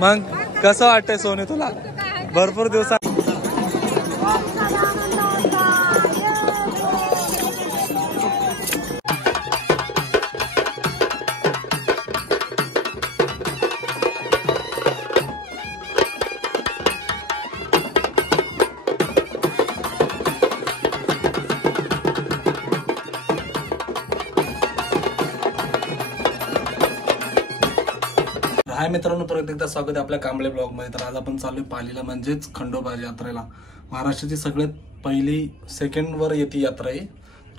मग कसं वाटतंय सोने तुला? भरपूर दिवसात हाय मित्रांनो, परत एकदा स्वागत आहे आपल्या कांबळे ब्लॉग मध्ये. तर आज आपण चालू पालीला म्हणजेच खंडोबा यात्रेला. महाराष्ट्राची सगळ्यात पहिली सेकंड वर येते यात्रा आहे.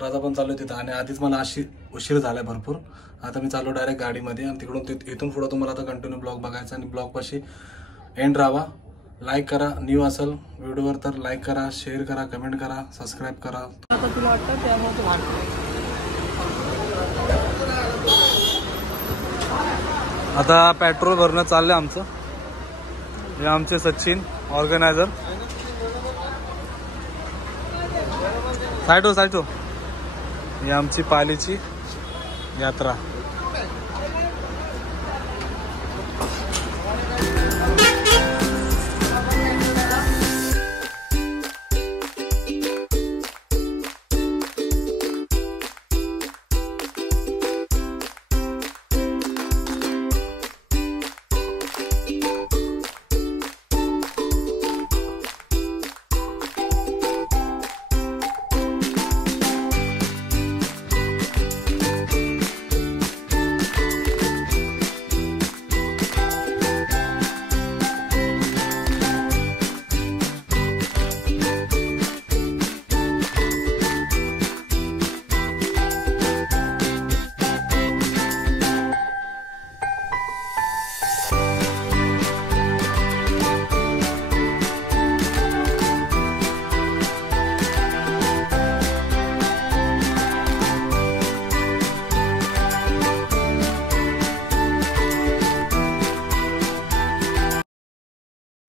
तर आज आपण चालू तिथं आणि आधीच मला अशी उशीर झालाय भरपूर. आता मी चालू डायरेक्ट गाडीमध्ये आणि तिकडून इथून पुढे तुम्हाला आता कंटिन्यू ब्लॉग बघायचा आणि ब्लॉग पाशी एंड राहा. लाईक करा, न्यू असेल व्हिडिओवर तर लाईक करा, शेअर करा, कमेंट करा, सबस्क्राईब करा. आता पेट्रोल भरणं चाललंय आमचं. हे आमचे सचिन ऑर्गनायझर. साईटो ही आमची पालीची यात्रा.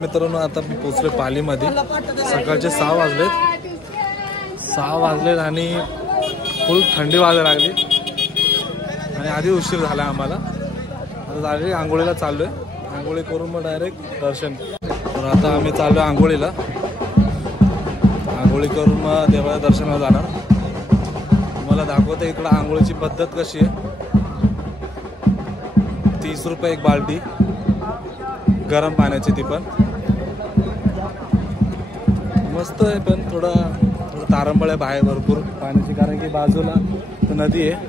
मित्रांनो, आता मी पोचलोय पालीमध्ये. सकाळचे 6 वाजलेत आणि फुल थंडी वाजायला लागली आणि आधी उशीर झाला आम्हाला. आता डायरेक्ट आंघोळीला चाललोय. आंघोळी करून मग डायरेक्ट दर्शन. तर आता आम्ही चाललोय आंघोळीला. आंघोळी करून मग देवाच्या दर्शनाला जाणार. तुम्हाला दाखवतो इकडं आंघोळीची पद्धत कशी आहे. 30 रुपये एक बाल्टी गरम पाण्याची, ती पण मस्त आहे. पण थोडं तारंबळ आहे बाहेर भरपूर पाण्याची, कारण की बाजूला नदी आहे.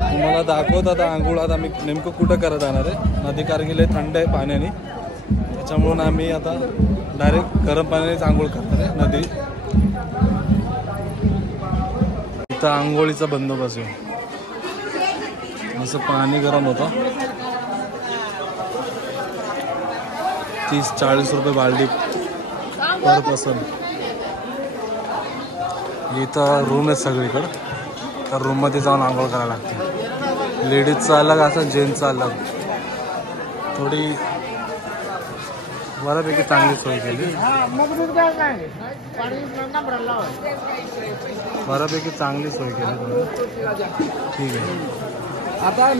तुम्हाला दाखवत आता आंघोळ आता आम्ही नेमकं कुठं करत जाणार आहे. नदी कारगिल थंड आहे पाण्याने, त्याच्यामुळून आम्ही आता डायरेक्ट गरम पाण्यानेच आंघोळ करणार आहे नदी. इथं आंघोळीचा बंदोबस्त आहे. असं पाणी गरम होतं. 30-40 रुपये बाल्टी पर पर्सन. इथं रूम आहे सगळीकडं. तर रूममध्ये जाऊन आंघोळ करायला लागते. लेडीजचं अलग असं, जेंट्सचं अलग. थोडी बऱ्यापैकी चांगली सोय केली. बऱ्यापैकी चांगली सोय केली. ठीक आहे. आता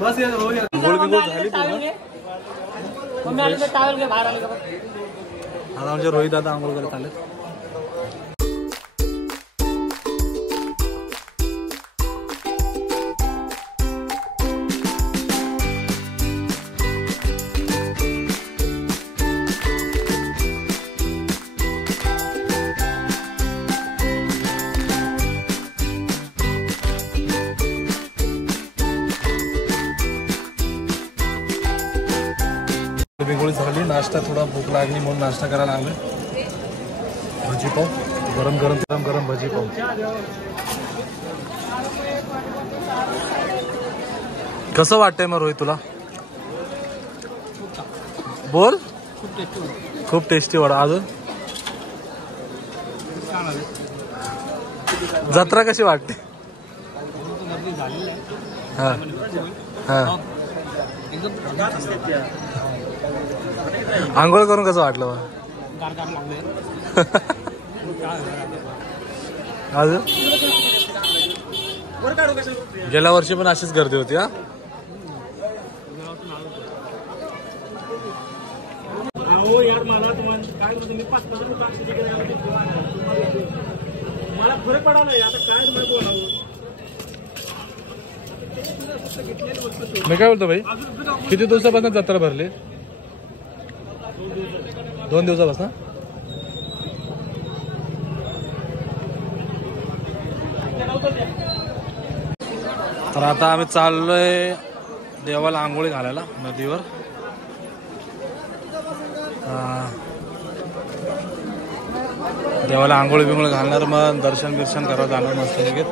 बस यार हो गया. गोल झाली पूर्ण. आता आमचे रोहित दादा आंघोळ करत आले. बिंगोळी झाली. नाश्ता थोडा भूक लागली म्हणून नाश्ता करायला लागलो. भजी पाव गरम गरम गरम गरम भजी पाहू. कसं वाटतंय मग रोहित तुला? बोल. खूप टेस्टी वडा. अजून जत्रा कशी वाटते? हा हा. आंघोळ करून कसं वाटलं मग? अजून गेल्या वर्षी पण अशीच गर्दी होती. हा यार मला काय तुम्ही 5-5 मला फरक पडाला. आता काय बोलावं मी काय बोलतो भाई, किती दिवसापासून जत्रा भरली? 2 दिवसापासून. तर आता आम्ही चाललोय देवाला आंघोळी घालायला नदीवर. देवाला आंघोळी बिंघोळी घालणार, मग दर्शन बिर्शन करायला जाणार मस्त लगेच.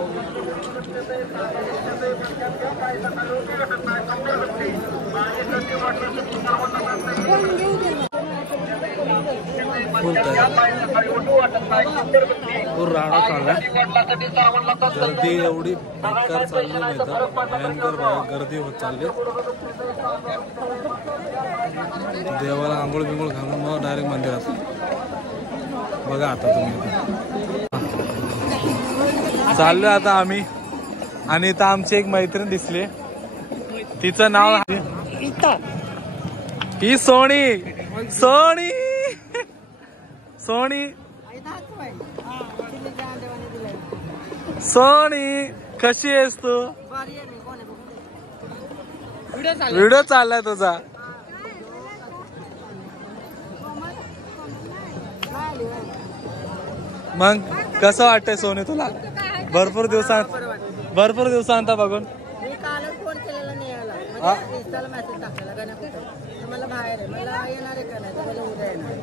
राडा चाललाय. गर्दी एवढी बेकार चालली नाही तर भयंकर गर्दी होत चालली. देवाला आंघोळ बिंघोळ घालून मग डायरेक्ट मंदिरात. बघा आता तुम्ही चाललोय आता आम्ही. आणि इथं आमची एक मैत्रीण दिसली, तिचं नाव ही सोनी. सोनी सोनी सोनी कशी आहेस तू? व्हिडिओ चाललाय तुझा. मग कसं वाटतंय सोनी तुला? भरपूर दिवसांत बघून. मी कालच फोन केलेला नाही याला, म्हणजे इंस्टाला मेसेज टाकलेला गणपती मला बाहेर आहे, मला येणार आहे का नाही तर मला उद्या येणार.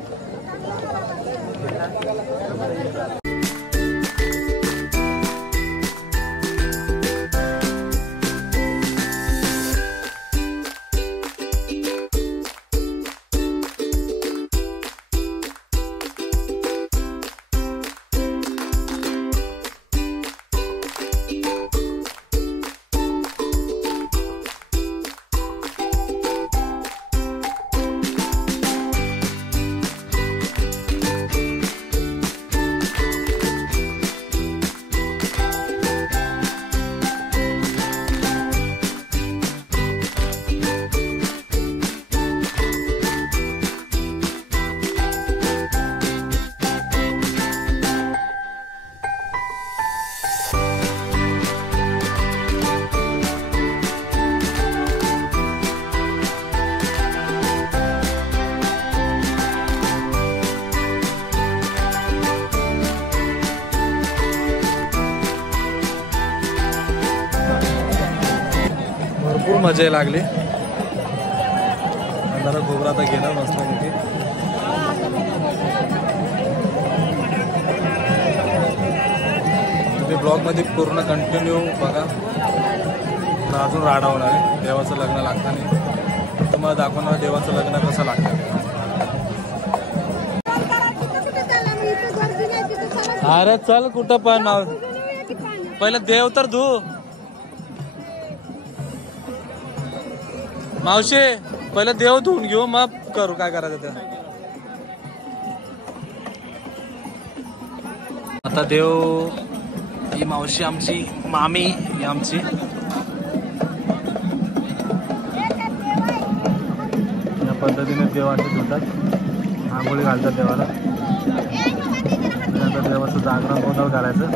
भरपूर मजा लागली. जरा खोबरा आता गेला मस्त. तुम्ही ब्लॉग मध्ये पूर्ण कंटिन्यू बघा. अजून राडा होणार आहे. देवाचं लग्न लागतं नाही, तुम्हाला दाखवणार देवाचं लग्न कसं लागतं. अरे चल कुठं पण, पहिलं देव तर धू. मावशी पहिलं देव धुवून घेऊ मग करू काय करायचं ते. आता देव, ही मावशी आमची, मामी ही आमची. या पद्धतीने देव असे धुतात, आंघोळी घालतात देवाला. नंतर देवाचं जागरण गोंधळ करायचं.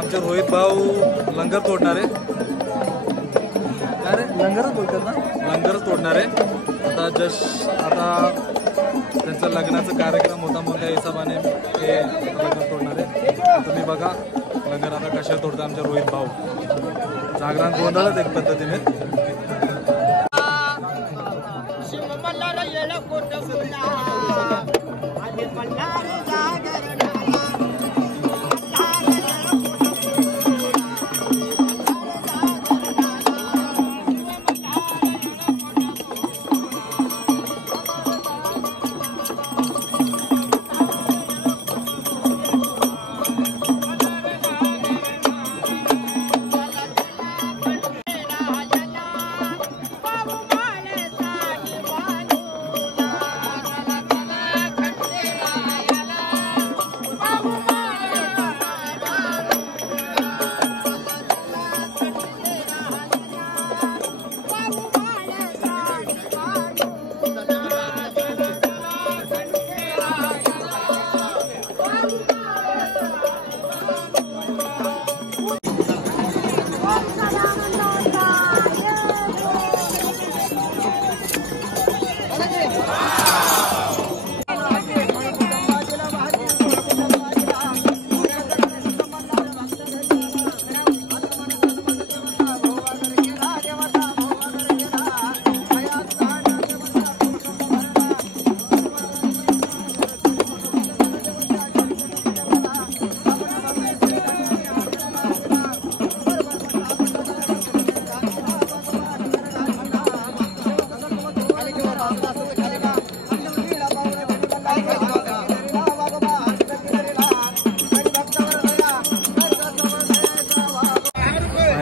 आमचे रोहित भाऊ लंगर तोडणार आहे. अरे लंगरच बोलतात ना, लंगरच तोडणार आहे. आता त्यांचा लग्नाचा कार्यक्रम होता म्हणून त्या हिशोबाने ते लंगर तोडणार आहे. तुम्ही बघा लंगर आता कशा तोडतात आमचे रोहित भाऊ. जागरण गोंधळच एक पद्धतीने.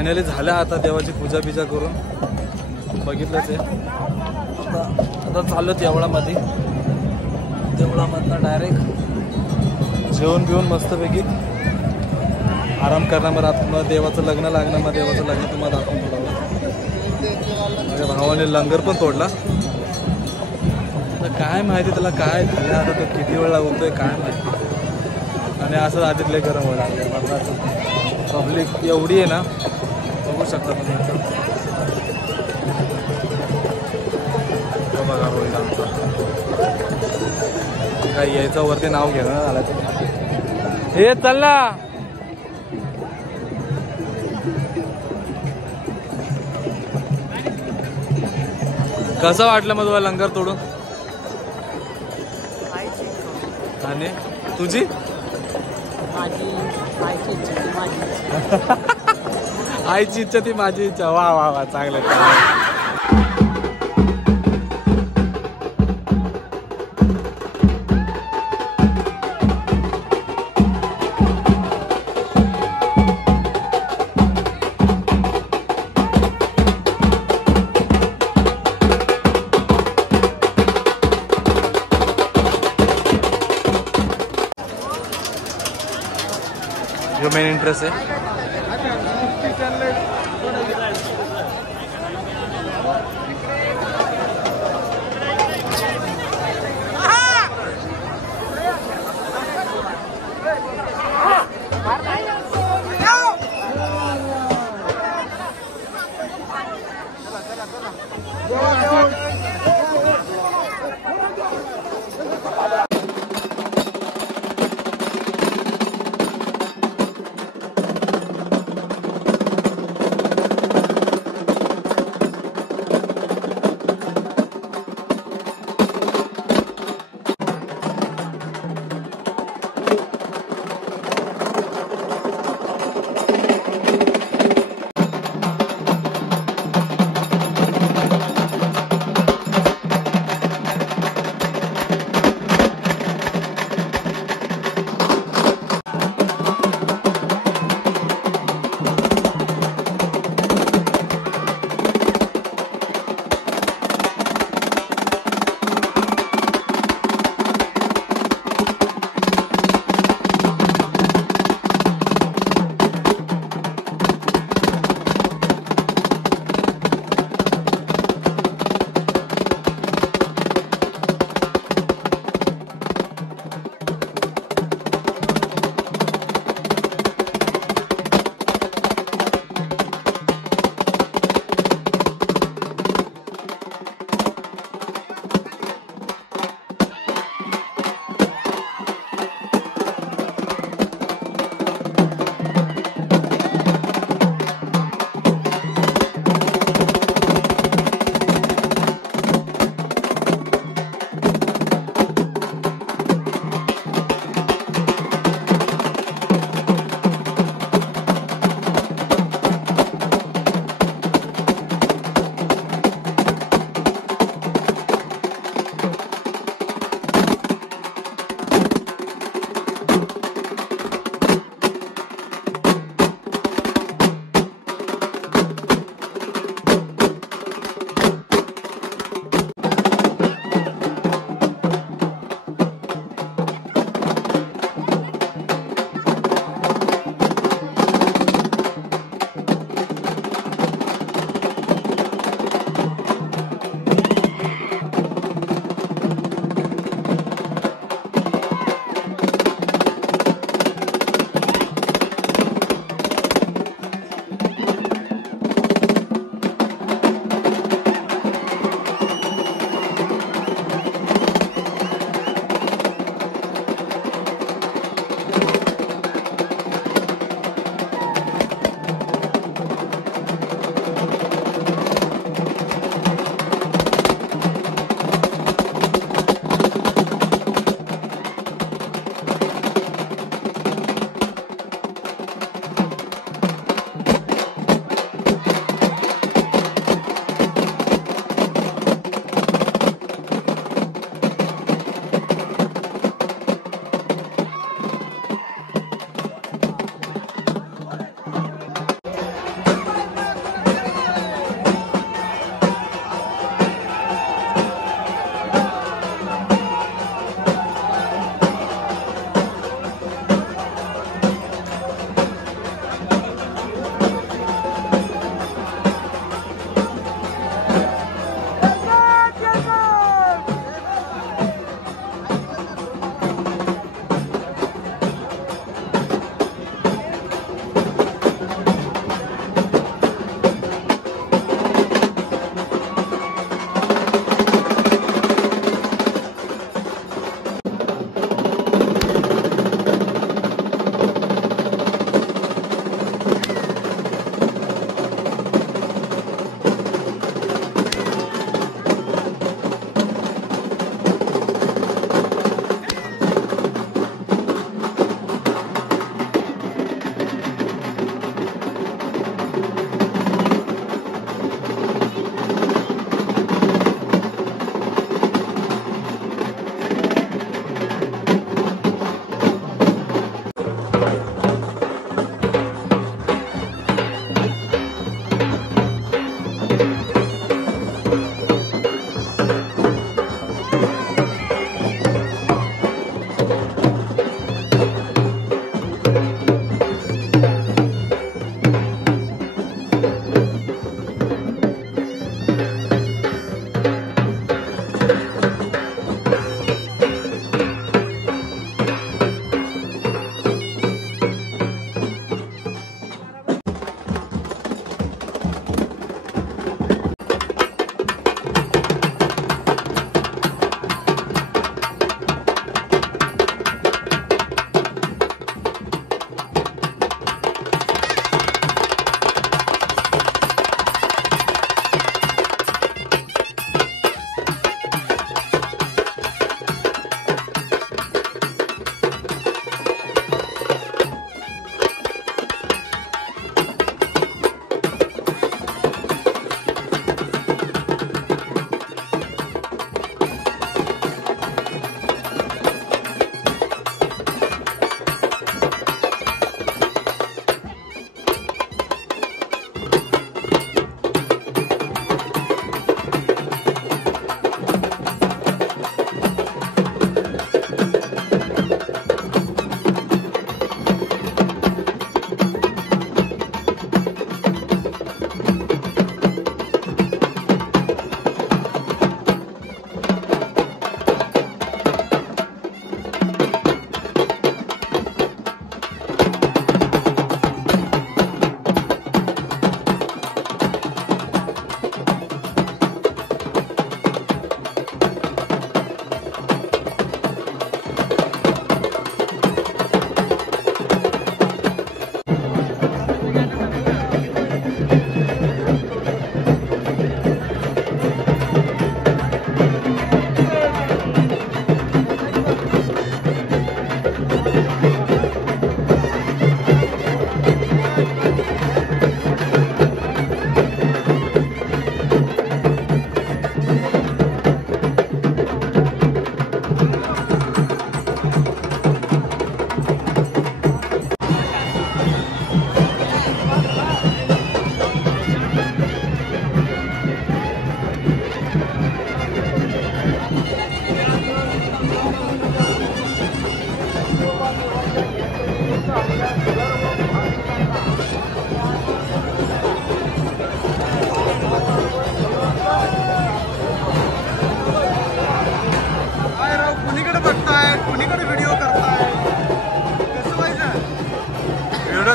फायनली झाल्या आता देवाची पूजा बिजा करून बघितलंच आहे. आता चाललो देवळामध्ये. देवळामधनं डायरेक्ट जेवण बिवून मस्तपैकी आराम करणार. मग रात्र देवाचं लग्न लागणार. मग देवाचं लग्न तुम्हाला दाखवून थोडं. माझ्या भावाने लंगर पण तोडला. तर काय माहिती त्याला काय झालं आता, तो किती वेळ लागतोय काय माहिती. आणि असं आधीच लय गरम व्हायला लागलं. पब्लिक एवढी आहे ना, बघू शकता तुम्ही. बघा रोहित आमचा काय यायचं वरती नाव घेणार आला. हे चल ना. कसं वाटलं मग तुला लंगर तोडून? आणि तुझी आईची इच्छा ती माझी इच्छा. वा वा वा, चांगलं चांगलं. जो मेन इंटरेस्ट है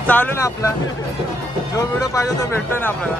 चालू ना आपला जो व्हिडिओ पाहिजे तो भेटतोय ना आपल्याला.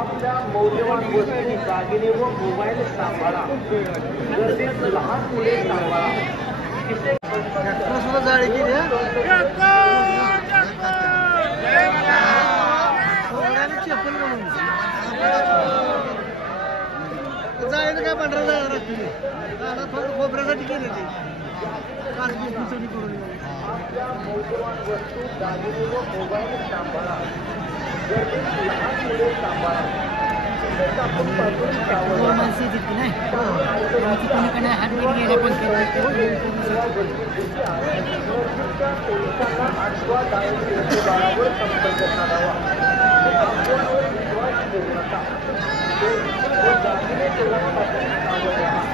आपल्या मौल्यवान वस्तू दागिने व मोबाईल सांभाळा. गर्दीत लहान मुले सांभाळा. काय पंधरा हजार खोबऱ्यासाठी केले ते आपल्या मौल्यवान वस्तू दागिने व मोबाईल सांभाळा. गर्दीत लहान मुले सांभाळा. पोलिसांना आठवा 10 संपर्क साधावा. येऊ नका. तो दागिने चोरांपासून सावध राहा.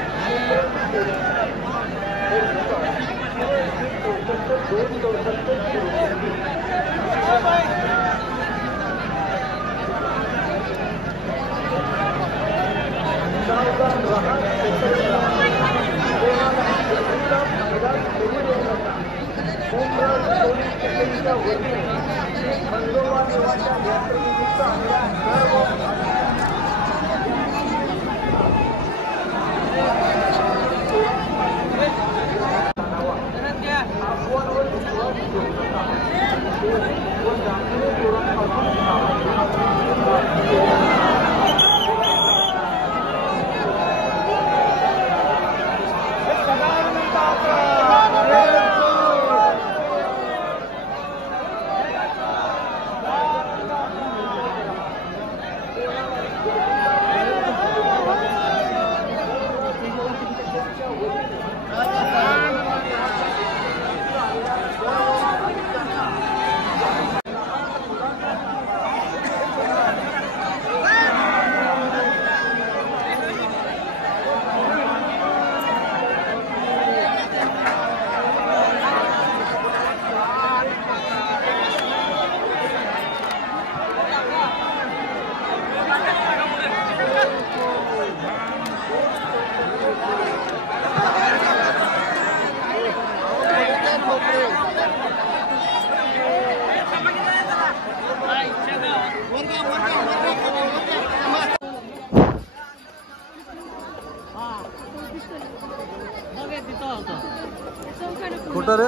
कुठं रे?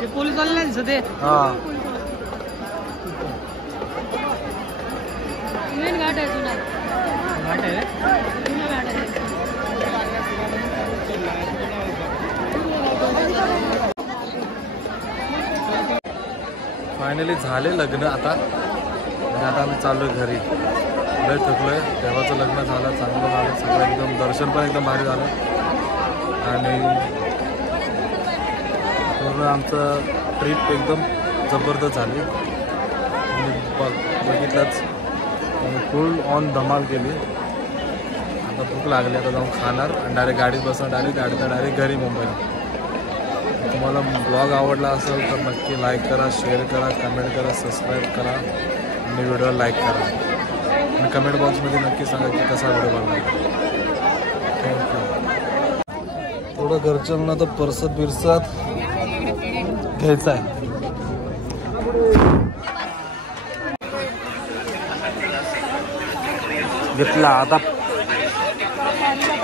ते पोलीस आले नाही दिसत. हा मेन घाट आहे जुना घाट आहे. जुना घाट आहे. फायनली झाले लग्न आता आणि आता आम्ही चाललोय घरी. लय थकलोय. देवाचं लग्न झालं, चांगलं झालं सगळं, एकदम दर्शन पण एकदम भारी झालं आणि पूर्ण आमचं ट्रिप एकदम जबरदस्त झाली. बघितलंच फुल ऑन धमाल केली. आता भूक लागली, आता जाऊन खाणार आणि डायरेक्ट गाडीत बसणार, डायरेक्ट घरी मुंबईला. तुम्हाला ब्लॉग आवडला असेल तर नक्की लाईक करा, शेअर करा, कमेंट करा, सबस्क्राईब करा आणि व्हिडिओला लाईक करा आणि कमेंट बॉक्समध्ये नक्की सांगा की कसा व्हिडिओ बनला. थँक्यू. थोडं घरच्यांना तर परसत बिरसात घ्यायचं आहे. घेतला. आता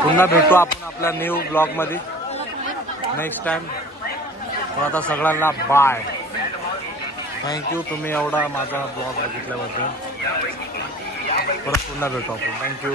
पुन्हा भेटू आपण आपल्या न्यू ब्लॉगमध्ये नेक्स्ट टाइम. पण आता सगळ्यांना बाय. थँक्यू तुम्ही एवढा माझा ब्लॉग बघितल्याबद्दल. परत पुन्हा भेटू आपण. थँक्यू.